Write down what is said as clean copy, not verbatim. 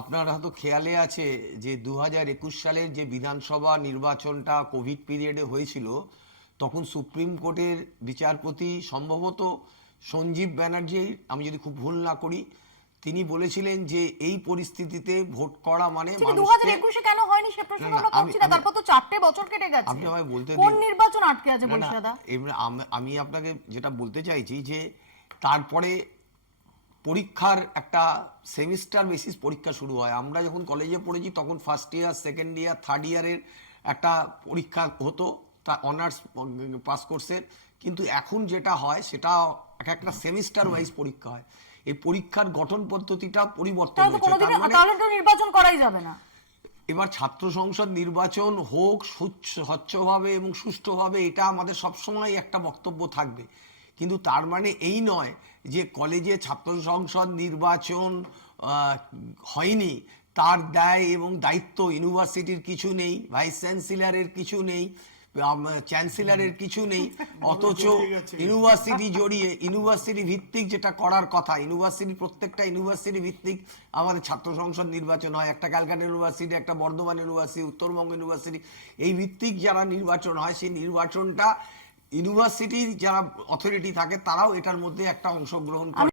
আপনার হয়তো খেয়ালে আছে যে 2021 সালের যে বিধানসভা নির্বাচনটা কোভিড পিরিয়ডে হয়েছিল, তখন সুপ্রিম কোর্টের বিচারপতি সম্ভবত সঞ্জীব ব্যানার্জি, আমি যদি খুব ভুল না করি, তিনি বলেছিলেন যে এই পরিস্থিতিতে ভোট করা মানে কিন্তু মানুষকে 2021 কেন হয়নি সে প্রশ্ন না, আমরা করছি না। তারপর তো 4টে বছর কেটে গেছে। আপনি আমায় বলতে কোন দিন। নির্বাচন আটকে আছে না, না, বৈশাদা? আমি আপনাকে যেটা বলতে চাইছি যে তারপরে পরীক্ষার একটা সেমিস্টার বেসিস পরীক্ষা শুরু হয়। আমরা যখন কলেজে পড়েছি তখন first year, second year, third ইয়ারের একটা পরীক্ষা হতো, তা অনার্স পাস কোর্সের। কিন্তু এখন যেটা হয় সেটা এক একটা সেমিস্টার ওয়াইজ পরীক্ষা হয়। এই পরীক্ষার গঠন পদ্ধতিটা পরিবর্তন তাহলে তো হয়েছে। কোনোদিন তার মানে তাহলে তো নির্বাচন করাই যাবে না। এবার ছাত্র সংসদ নির্বাচন হোক স্বচ্ছভাবে এবং সুষ্ঠুভাবে, এটা আমাদের সবসময় একটা বক্তব্য থাকবে। কিন্তু তার মানে এই নয় যে কলেজে ছাত্র সংসদ নির্বাচন হয়নি, তার দায় এবং দায়িত্ব ইউনিভার্সিটির কিছু নেই, ভাইস চ্যান্সেলরের কিছু নেই, চ্যান্সেলরের কিছু নেই। অথচ ইউনিভার্সিটি জড়িয়ে ইউনিভার্সিটি ভিত্তিক যেটা করার কথা, ইউনিভার্সিটি প্রত্যেকটা ইউনিভার্সিটি ভিত্তিক আমাদের ছাত্র সংসদ নির্বাচন হয়। একটা ক্যালকাটা ইউনিভার্সিটি, একটা বর্ধমান ইউনিভার্সিটি, উত্তরবঙ্গ ইউনিভার্সিটি, এই ভিত্তিক যারা নির্বাচন হয় সেই নির্বাচনটা ইউনিভার্সিটির যারা অথরিটি থাকে তারাও এটার মধ্যে একটা অংশগ্রহণ করে।